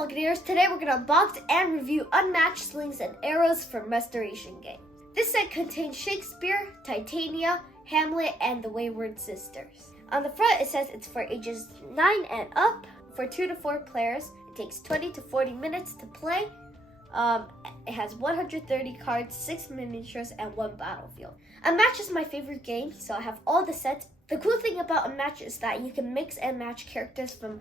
Buccaneers. Today we're going to unbox and review Unmatched Slings and Arrows from Restoration Game. This set contains Shakespeare, Titania, Hamlet, and the Wayward sisters. On the front it says it's for ages 9 and up, for 2 to 4 players. It takes 20 to 40 minutes to play. It has 130 cards, 6 miniatures, and 1 battlefield. Unmatched is my favorite game, so I have all the sets. The cool thing about Unmatched is that you can mix and match characters from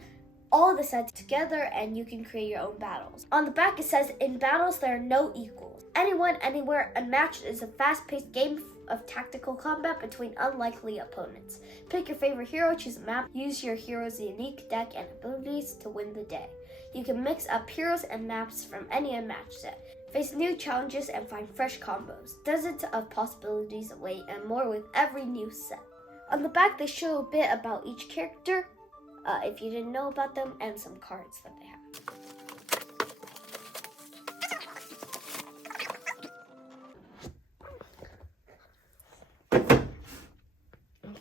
all the sets together and you can create your own battles. On the back it says, in battles there are no equals. Anyone, anywhere, Unmatched is a fast-paced game of tactical combat between unlikely opponents. Pick your favorite hero, choose a map, use your hero's unique deck and abilities to win the day. You can mix up heroes and maps from any Unmatched set. Face new challenges and find fresh combos. Dozens of possibilities await and more with every new set. On the back they show a bit about each character, if you didn't know about them, and some cards that they have.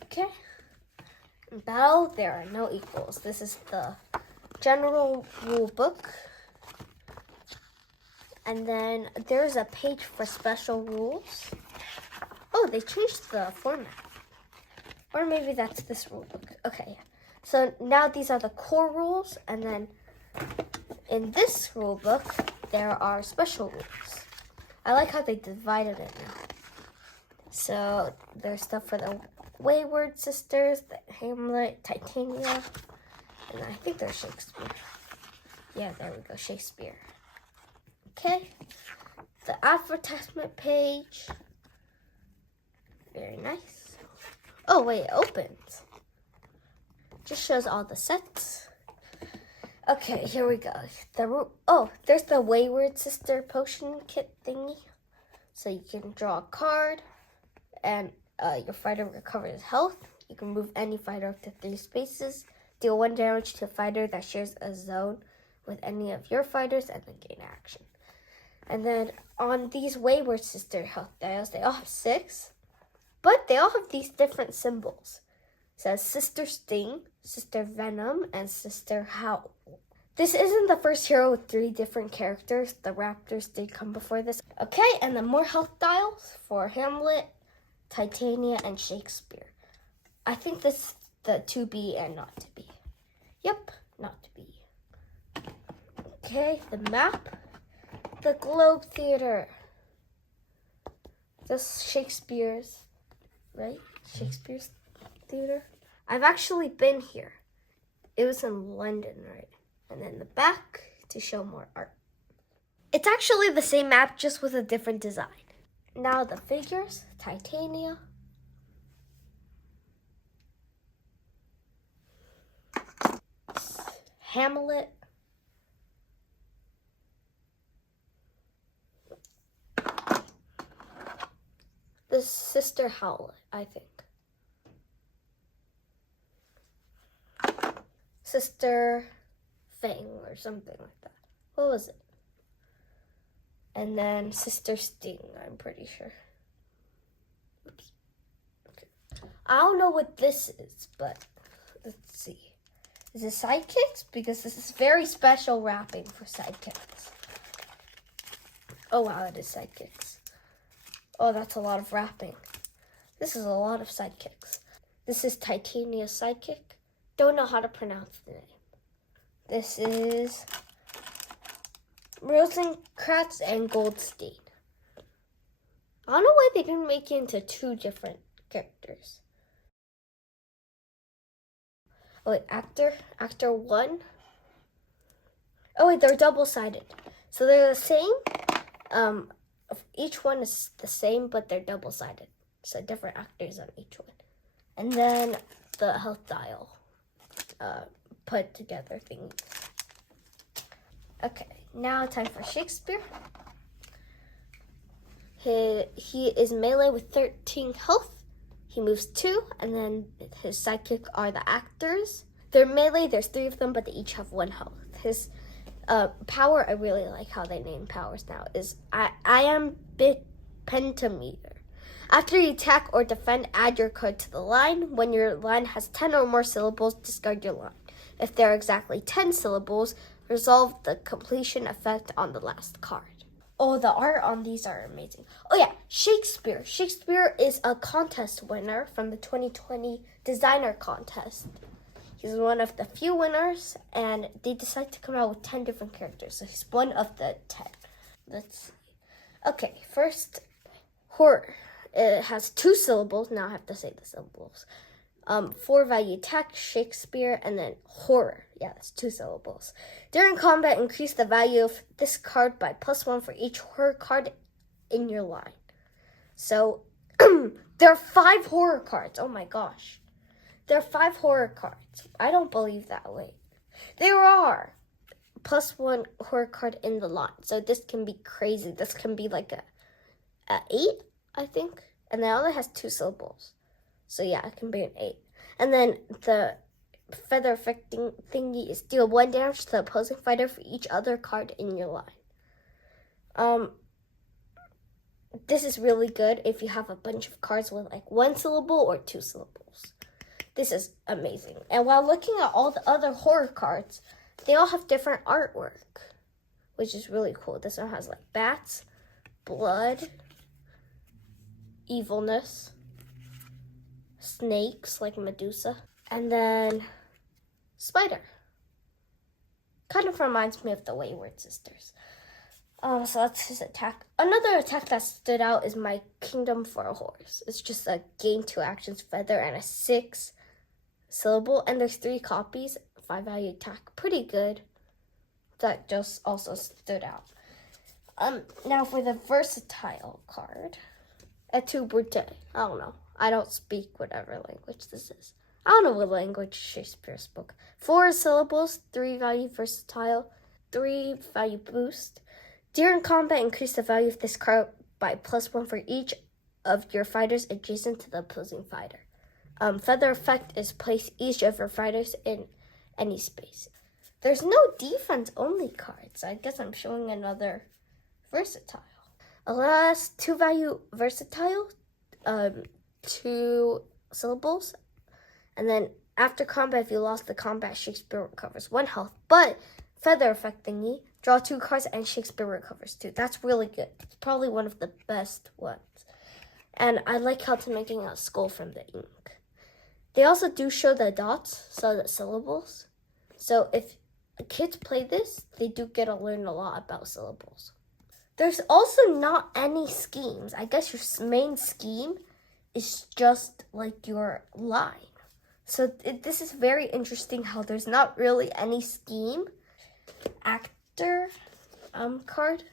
Okay. In battle, there are no equals. This is the general rule book. And then there's a page for special rules. Oh, they changed the format. Or maybe that's this rule book. Okay, yeah. So now these are the core rules, and then in this rule book, there are special rules. I like how they divided it now. So there's stuff for the Wayward sisters, the Hamlet, Titania, and I think there's Shakespeare. Yeah, there we go, Shakespeare. Okay, the advertisement page. Very nice. Oh wait, it opens. Just shows all the sets. Okay, here we go. There's the Wayward sister potion kit thingy. So you can draw a card, and your fighter recovers health. You can move any fighter up to 3 spaces, deal 1 damage to a fighter that shares a zone with any of your fighters, and then gain action. And then on these Wayward sister health dials, they all have 6, but they all have these different symbols. It says Sister Sting, Sister Venom, and Sister Howl. This isn't the first hero with 3 different characters. The Raptors did come before this. Okay, and then more health dials for Hamlet, Titania, and Shakespeare. I think this is the to be and not to be. Yep, not to be. Okay, the map. The Globe Theater. This Shakespeare's, right? Shakespeare's Theater. I've actually been here. It was in London, right? And then the back to show more art. It's actually the same map, just with a different design. Now the figures, Titania. Hamlet. The Sister Howlet, I think. Sister Fang or something like that. What was it? And then Sister Sting, I'm pretty sure. Oops. Okay. I don't know what this is, but let's see. Is it sidekicks? Because this is very special wrapping for sidekicks. Oh wow, it is sidekicks. Oh, that's a lot of wrapping. This is a lot of sidekicks. This is Titania's sidekick. Don't know how to pronounce the name. This is Rosencrantz and Goldstein. I don't know why they didn't make it into 2 different characters. Oh wait, actor 1. Oh wait, they're double-sided. So they're the same. Each one is the same, but they're double-sided. So different actors on each one. And then the health dial. Put together thing. Okay, now time for Shakespeare. He is melee with 13 health. He moves 2, and then his sidekick are the actors. They're melee, there's 3 of them, but they each have 1 health. His power, I really like how they name powers now, is iambic pentameter. After you attack or defend, add your card to the line. When your line has 10 or more syllables, discard your line. If there are exactly 10 syllables, resolve the completion effect on the last card. Oh, the art on these are amazing. Oh yeah, Shakespeare. Shakespeare is a contest winner from the 2020 designer contest. He's one of the few winners, and they decided to come out with 10 different characters. So he's one of the 10. Let's see. Okay, first, horror. It has 2 syllables. Now I have to say the syllables. 4 value text, Shakespeare, and then horror. Yeah, that's 2 syllables. During combat, increase the value of this card by +1 for each horror card in your line. So, there are 5 horror cards. Oh my gosh. There are 5 horror cards. I don't believe that. Wait. There are. +1 horror card in the line. So this can be crazy. This can be like a 8, I think. And the other has 2 syllables. So yeah, it can be an 8. And then the feather affecting thingy is deal 1 damage to the opposing fighter for each other card in your line. This is really good if you have a bunch of cards with like 1 syllable or 2 syllables. This is amazing. And while looking at all the other horror cards, they all have different artwork, which is really cool. This one has like bats, blood, evilness, snakes like Medusa, and then spider. Kind of reminds me of the Wayward sisters. So that's his attack. Another attack that stood out is my Kingdom for a Horse. It's just a gain 2 actions feather and a 6 syllable, and there's 3 copies, 5 value attack. Pretty good. That just also stood out. Now for the versatile card, Et tu Brute. I don't know. I don't speak whatever language this is. I don't know what language Shakespeare spoke. 4 syllables, 3 value versatile, 3 value boost. During combat, increase the value of this card by +1 for each of your fighters adjacent to the opposing fighter. Feather effect is place each of your fighters in any space. There's no defense only cards. I guess I'm showing another versatile. Alas, 2 value versatile, 2 syllables, and then after combat, if you lost the combat, Shakespeare recovers 1 health, but feather effect thingy, draw 2 cards and Shakespeare recovers 2. That's really good. It's probably one of the best ones. And I like how it's making a skull from the ink. They also do show the dots, so the syllables. So if kids play this, they do get to learn a lot about syllables. There's also not any schemes. I guess your main scheme is just like your line. So this is very interesting how there's not really any scheme. Actor card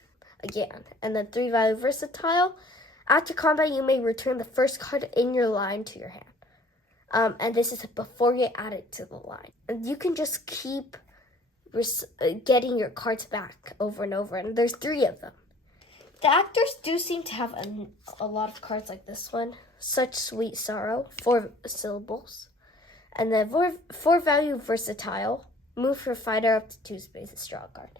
again, and then 3 value versatile. After combat, you may return the first card in your line to your hand. And this is before you add it to the line. And you can just keep getting your cards back over and over, and there's 3 of them. The actors do seem to have a lot of cards like this one. Such Sweet Sorrow, 4 syllables. And then 4 value versatile. Move your fighter up to 2 spaces, draw a card.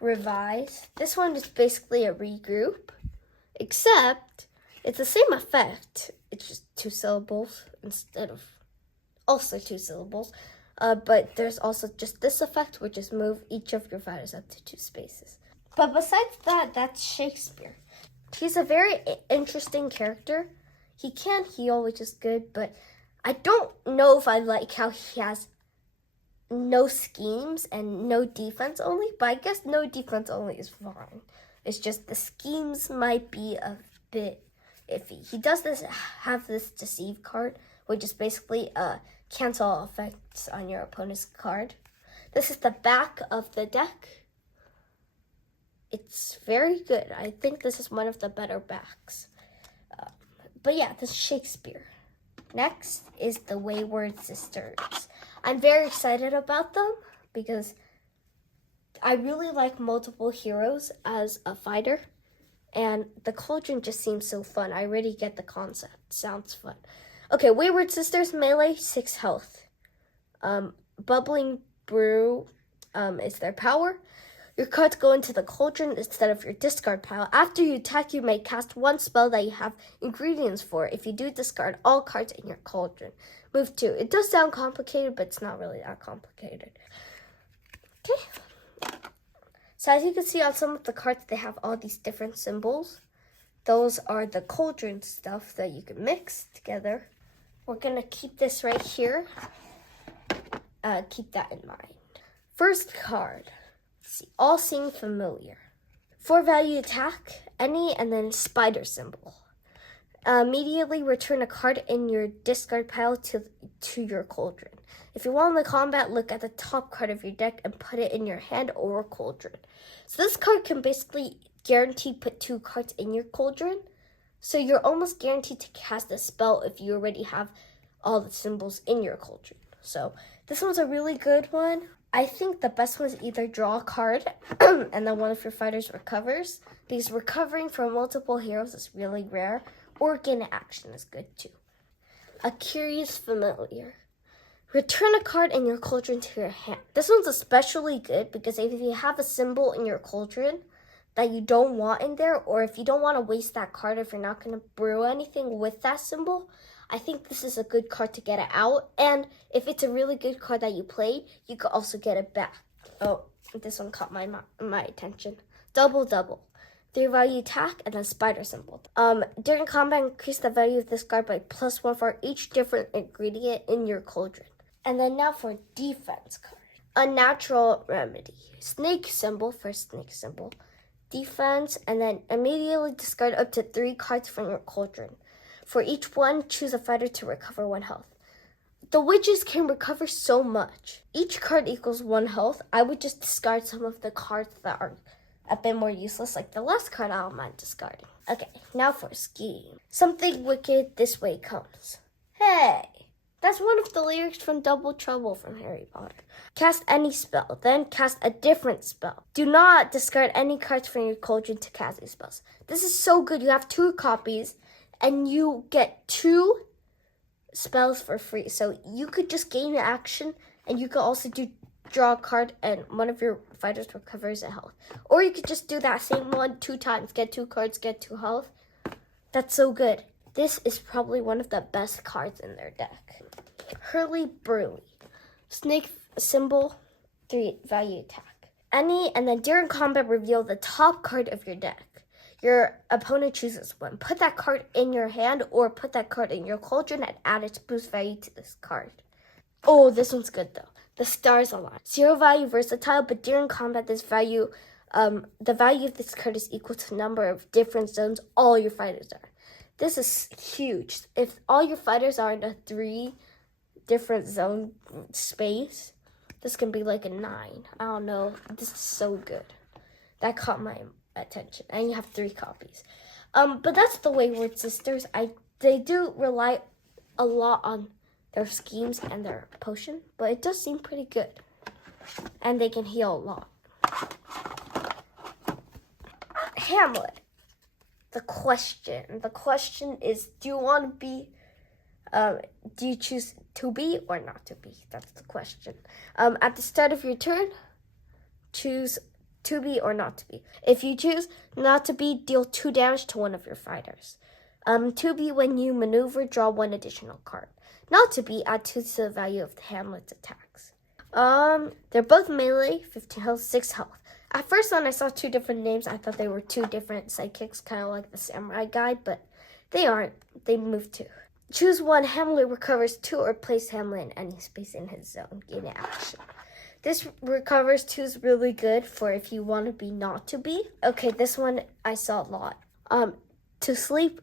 Revise. This one is basically a regroup, except it's the same effect. It's just 2 syllables instead of also 2 syllables. But there's also just this effect, which is move each of your fighters up to 2 spaces. But besides that, that's Shakespeare. He's a very interesting character. He can heal, which is good, but I don't know if I like how he has no schemes and no defense only, but I guess no defense only is fine. It's just the schemes might be a bit iffy. He does have this deceive card, which is basically cancel effects on your opponent's card. This is the back of the deck. It's very good. I think this is one of the better backs. But yeah, this is Shakespeare. Next is the Wayward sisters. I'm very excited about them because I really like multiple heroes as a fighter. And the cauldron just seems so fun. I already get the concept. Sounds fun. Okay, Wayward sisters, melee, 6 health. Bubbling brew is their power. Your cards go into the cauldron instead of your discard pile. After you attack, you may cast 1 spell that you have ingredients for. If you do, discard all cards in your cauldron. Move 2. It does sound complicated, but it's not really that complicated. Okay. So as you can see on some of the cards, they have all these different symbols. Those are the cauldron stuff that you can mix together. We're gonna keep this right here. Keep that in mind. First card. Let's see, all seem familiar. 4 value attack, any, and then spider symbol. Immediately return a card in your discard pile to your cauldron. If you want the combat, look at the top card of your deck and put it in your hand or cauldron. So this card can basically guarantee put 2 cards in your cauldron. So you're almost guaranteed to cast a spell if you already have all the symbols in your cauldron. So this one's a really good one. I think the best one is either draw a card and then one of your fighters recovers, because recovering from multiple heroes is really rare, or gain an action is good too. A curious familiar. Return a card in your cauldron to your hand. This one's especially good because if you have a symbol in your cauldron that you don't want in there, or if you don't want to waste that card, if you're not going to brew anything with that symbol, I think this is a good card to get it out. And if it's a really good card that you played, you could also get it back. Oh, this one caught my attention. Double. 3 value attack and then spider symbol. During combat, increase the value of this card by +1 for each different ingredient in your cauldron. And then now for defense card. Unnatural remedy. Snake symbol for snake symbol. Defense, and then immediately discard up to 3 cards from your cauldron. For each one, choose a fighter to recover 1 health. The witches can recover so much. Each card equals 1 health. I would just discard some of the cards that are a bit more useless, like the last card I don't mind discarding. Okay, now for scheme. Something wicked this way comes. Hey, that's one of the lyrics from Double Trouble from Harry Potter. Cast any spell, then cast a different spell. Do not discard any cards from your cauldron to cast these spells. This is so good. You have 2 copies, and you get 2 spells for free. So you could just gain an action, and you could also draw a card, and one of your fighters recovers a health. Or you could just do that same one 2 times. Get 2 cards, get 2 health. That's so good. This is probably one of the best cards in their deck. Hurly Burly. Snake symbol, 3 value attack. Any, and then during combat, reveal the top card of your deck. Your opponent chooses one. Put that card in your hand or put that card in your cauldron and add its boost value to this card. Oh, this one's good though. The stars align. 0 value versatile, but during combat, this value, the value of this card is equal to the number of different zones all your fighters are. This is huge. If all your fighters are in a 3 different zone space, this can be like a 9. I don't know. This is so good. That caught my attention. And you have 3 copies. But that's the Wayward sisters. They do rely a lot on their schemes and their potion, but it does seem pretty good. And they can heal a lot. Hamlet. The question is, do you want to be, do you choose to be or not to be? That's the question. At the start of your turn, choose to be or not to be. If you choose not to be, deal 2 damage to one of your fighters. To be, when you maneuver, draw 1 additional card. Not to be, add 2 to the value of the Hamlet's attacks. They're both melee, 15 health, 6 health. At first, when I saw 2 different names, I thought they were 2 different sidekicks, kind of like the samurai guy, but they aren't. They moved 2. Choose 1. Hamlet recovers 2, or place Hamlet in any space in his zone. Gain an action. This recovers 2 is really good for if you want to be not to be. Okay, this one I saw a lot. To sleep,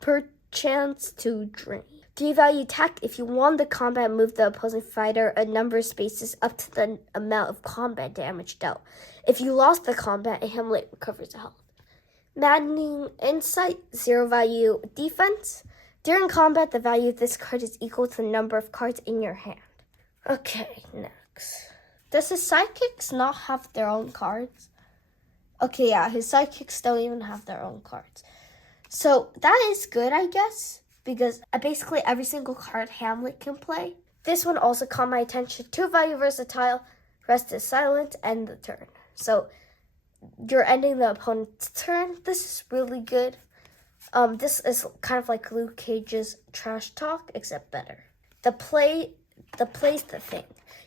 perchance to dream. 3 value attack. If you won the combat, move the opposing fighter a number of spaces up to the amount of combat damage dealt. If you lost the combat, a Hamlet recovers a health. Maddening Insight, 0 value defense. During combat, the value of this card is equal to the number of cards in your hand. Okay, next. Does his sidekicks not have their own cards? Okay, yeah, his sidekicks don't even have their own cards. So that is good, I guess, because basically every single card Hamlet can play. This one also caught my attention. 2 value versatile, rest is silent, end the turn. So you're ending the opponent's turn. This is really good. This is kind of like Luke Cage's Trash Talk, except better. The play's the thing.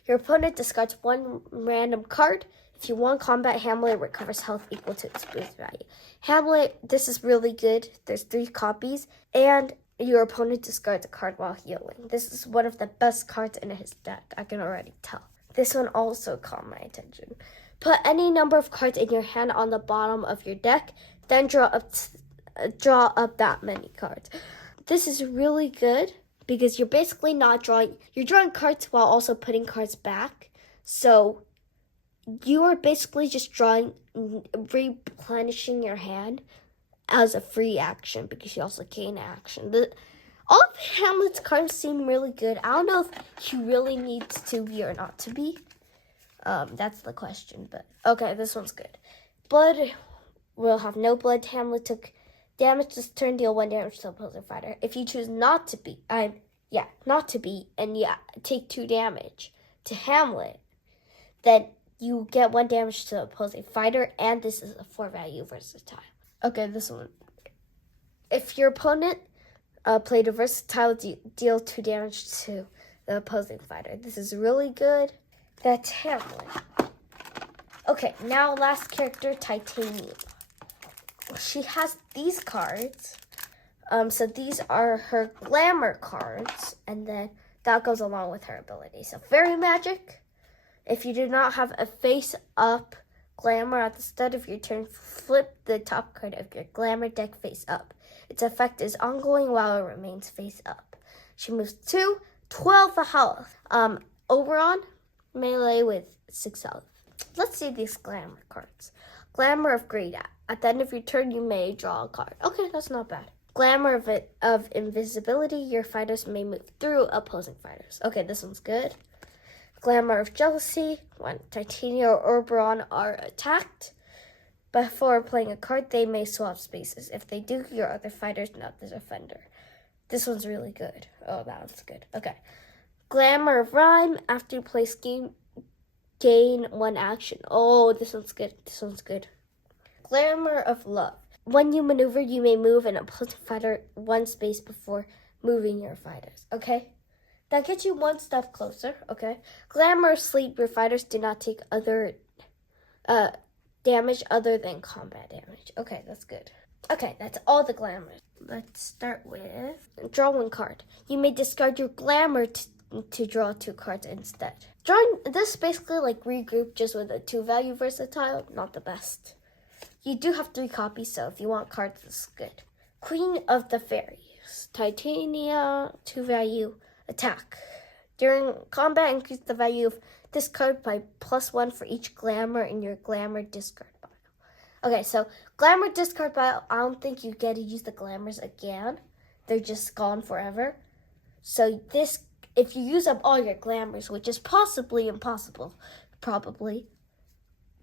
Your opponent discards 1 random card. If you won combat, Hamlet recovers health equal to its boost value. Hamlet, this is really good. There's 3 copies, and your opponent discards a card while healing. This is one of the best cards in his deck, I can already tell. This one also caught my attention. Put any number of cards in your hand on the bottom of your deck, then draw up that many cards. This is really good because you're basically you're drawing cards while also putting cards back. So you are basically just replenishing your hand as a free action because you also gain action. All of Hamlet's cards seem really good. I don't know if he really needs to be or not to be. That's the question, but okay, this one's good. Blood will have no blood. Hamlet took damage this turn, deal 1 damage to opposing fighter. If you choose not to be, take 2 damage to Hamlet, then you get 1 damage to opposing fighter, and this is a 4 value versatile. Okay, this one. If your opponent played a versatile, deal 2 damage to the opposing fighter. This is really good. That's Hamlet. Okay, now last character, Titania. She has these cards. So these are her glamour cards, and then that goes along with her ability. So fairy magic. If you do not have a face-up glamour at the start of your turn, flip the top card of your glamour deck face up. Its effect is ongoing while it remains face up. She moves 2, 12 health. Oberon, melee with 6 health. Let's see these glamour cards. Glamour of Greed. At the end of your turn, you may draw a card. Okay, that's not bad. Glamour of Invisibility. Your fighters may move through opposing fighters. Okay, this one's good. Glamour of Jealousy. When Titania or Oberon are attacked, before playing a card, they may swap spaces. If they do, your other fighter's not the defender. This one's really good. Oh, that one's good. Okay. Glamour of Rhyme. After you play scheme, gain 1 action. Oh, this one's good. This one's good. Glamour of Love. When you maneuver, you may move an opposing fighter 1 space before moving your fighters. Okay? That gets you 1 step closer. Okay? Glamour of Sleep. Your fighters do not take other damage other than combat damage. Okay, that's good. Okay, that's all the glamours. Let's start with draw 1 card. You may discard your glamour to draw 2 cards instead. Drawing this basically like regroup just with a 2 value versatile, not the best. You do have 3 copies, so if you want cards, this is good. Queen of the Fairies. Titania, 2 value, attack. During combat, increase the value of this card by +1 for each glamour in your glamour discard pile. Okay, so glamour discard pile, I don't think you get to use the glamours again. They're just gone forever. So this, if you use up all your glamours, which is possibly impossible, probably,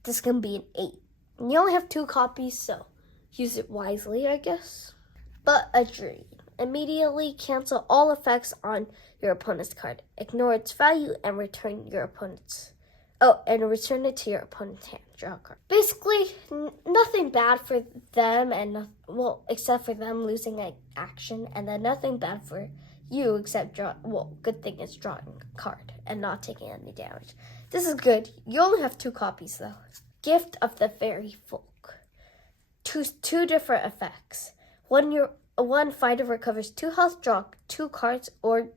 this can be an 8. And you only have 2 copies, so use it wisely, I guess. But a dream. Immediately cancel all effects on your opponent's card. Ignore its value and return it to your opponent's hand. Draw a card. Basically, nothing bad for them, except for them losing an action, and then nothing bad for you except good thing is drawing a card and not taking any damage. This is good. You only have 2 copies though. Gift of the Fairy Folk. Two different effects. One fighter recovers 2 health, draw 2 cards, or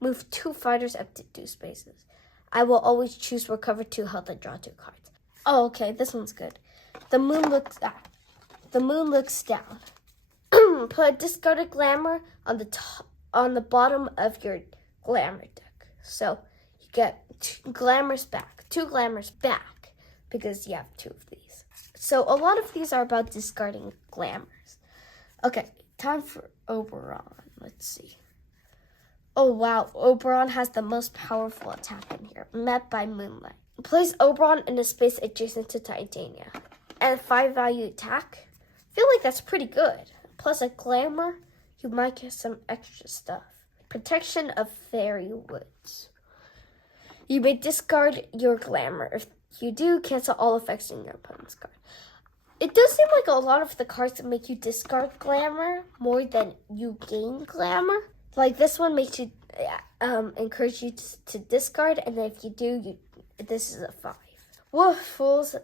move 2 fighters up to 2 spaces. I will always choose recover 2 health and draw 2 cards. Oh, okay, this one's good. The moon looks down. Put a discarded glamour on the bottom of your glamour deck. So you get 2 glamours back, because you have 2 of these. So a lot of these are about discarding glamours. Okay, time for Oberon. Let's see. Oh wow, Oberon has the most powerful attack in here, met by Moonlight. Place Oberon in a space adjacent to Titania. And 5 value attack. I feel like that's pretty good. Plus a glamour, you might get some extra stuff. Protection of Fairy Woods. You may discard your glamour. If you do, cancel all effects in your opponent's card. It does seem like a lot of the cards that make you discard glamour more than you gain glamour. Like this one makes you encourage you to discard, and then if you do, this is a 5. What fools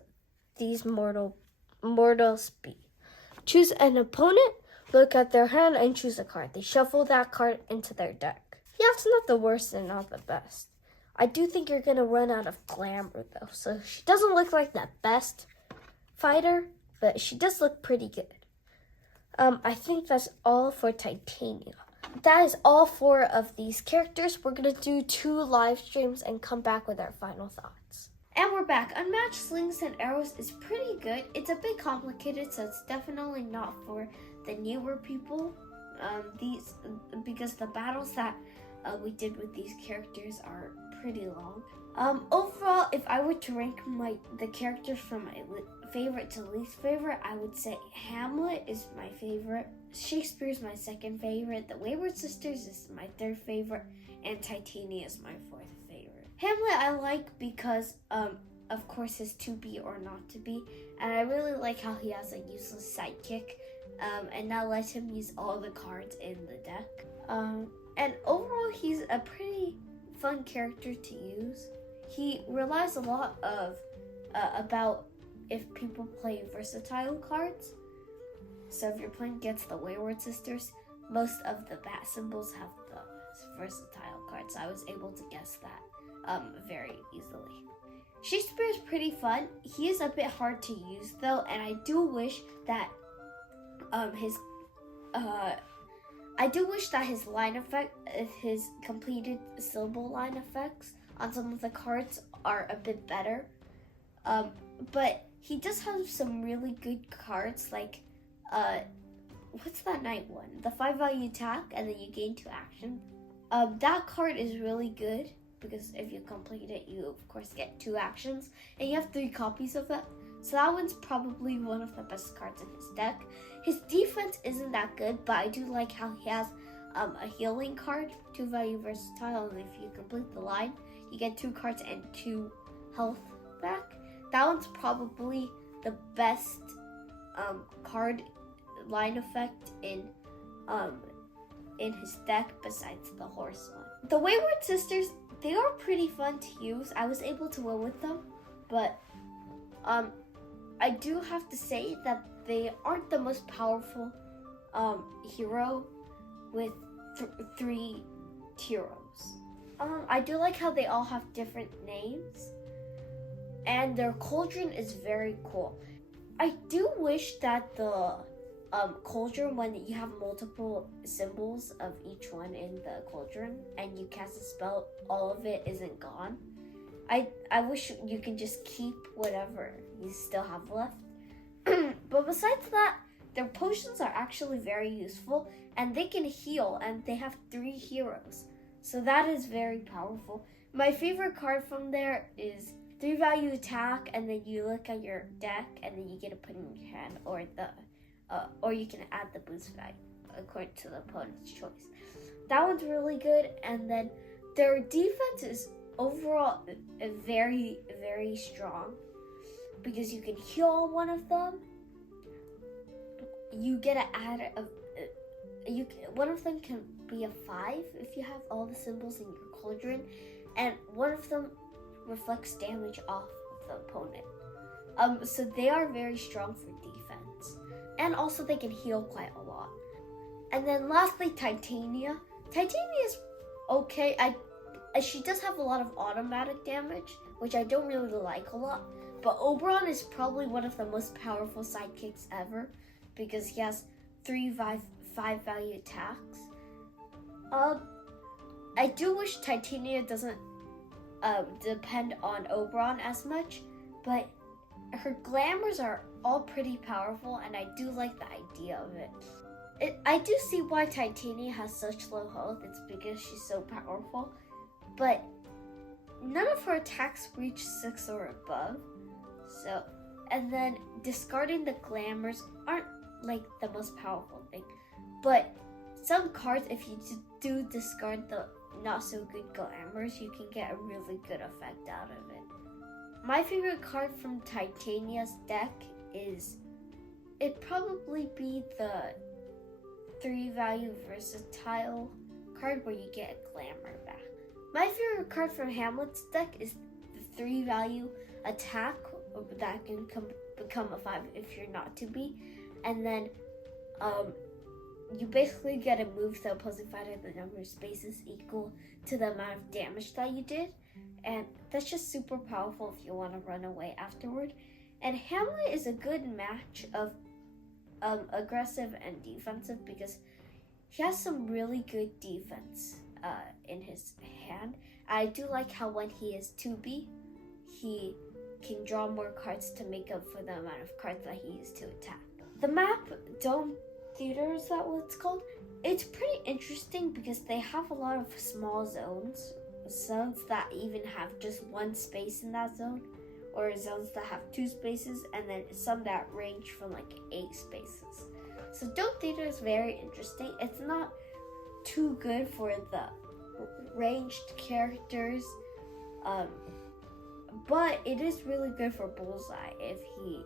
these mortals be? Choose an opponent, look at their hand, and choose a card. They shuffle that card into their deck. Yeah, it's not the worst and not the best. I do think you're gonna run out of glamour though, so she doesn't look like the best fighter, but she does look pretty good. I think that's all for Titania. That is all 4 of these characters. We're gonna do 2 live streams and come back with our final thoughts. And we're back. Unmatched Slings and Arrows is pretty good. It's a bit complicated, so it's definitely not for the newer people. Because the battles that we did with these characters are pretty long. Overall, if I were to rank the characters from my favorite to least favorite, I would say Hamlet is my favorite. Shakespeare is my second favorite. The Wayward sisters is my third favorite, and Titania is my fourth favorite. Hamlet I like because, of course, his to be or not to be, and I really like how he has a useless sidekick, and that lets him use all the cards in the deck. And overall, he's a pretty fun character to use. He relies a lot about if people play versatile cards. So if you're playing against the Wayward sisters, most of the bat symbols have the versatile cards. So I was able to guess that very easily. Shakespeare is pretty fun. He is a bit hard to use though, and I do wish that his line effect, his completed syllable line effects on some of the cards are a bit better. But he does have some really good cards, like, what's that knight one? The 5-value attack, and then you gain 2 action. That card is really good, because if you complete it, you of course get 2 actions, and you have 3 copies of it. So that one's probably one of the best cards in his deck. His defense isn't that good, but I do like how he has a healing card, 2-value versatile, and if you complete the line, you get 2 cards and 2 health back. That one's probably the best card line effect in his deck besides the horse one. The Wayward sisters, they are pretty fun to use. I was able to win with them, but I do have to say that they aren't the most powerful hero with 3 heroes. I do like how they all have different names, and their cauldron is very cool. I do wish that the cauldron, when you have multiple symbols of each one in the cauldron and you cast a spell, all of it isn't gone. I wish you can just keep whatever you still have left. But besides that, their potions are actually very useful, and they can heal, and they have 3 heroes. So that is very powerful. My favorite card from there is 3-value attack, and then you look at your deck, and then you get to put in your hand, or you can add the boost value according to the opponent's choice. That one's really good, and then their defense is overall very, very strong because you can heal one of them. You get to add one of them can be a 5 if you have all the symbols in your cauldron, and one of them reflects damage off the opponent. So they are very strong for defense, and also they can heal quite a lot. And then lastly, Titania. Titania is okay. She does have a lot of automatic damage, which I don't really like a lot. But Oberon is probably one of the most powerful sidekicks ever because he has 3 5-value attacks. I do wish Titania doesn't depend on Oberon as much, but her glamours are all pretty powerful, and I do like the idea of it. I do see why Titania has such low health. It's because she's so powerful, but none of her attacks reach 6 or above. So, and then discarding the glamours aren't like the most powerful thing, but some cards, if you do discard the not so good glamours, you can get a really good effect out of it. My favorite card from Titania's deck it'd probably be the 3-value versatile card where you get a glamour back. My favorite card from Hamlet's deck is the 3-value attack that can become a 5 if you're not to be, and then you basically get a move that plus divided the number of spaces equal to the amount of damage that you did, and that's just super powerful if you want to run away afterward. And Hamlet is a good match of aggressive and defensive because he has some really good defense in his hand. I do like how when he is 2B, he can draw more cards to make up for the amount of cards that he used to attack. The map Dome Theater, is that what it's called? It's pretty interesting because they have a lot of small zones that even have just one space in that zone, or zones that have 2 spaces, and then some that range from like 8 spaces. So Dome Theater is very interesting. It's not too good for the ranged characters, but it is really good for Bullseye if he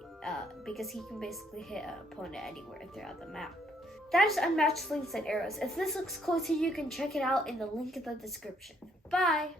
because he can basically hit an opponent anywhere throughout the map. That is Unmatched Slings and Arrows. If this looks cool to you, you can check it out in the link in the description. Bye!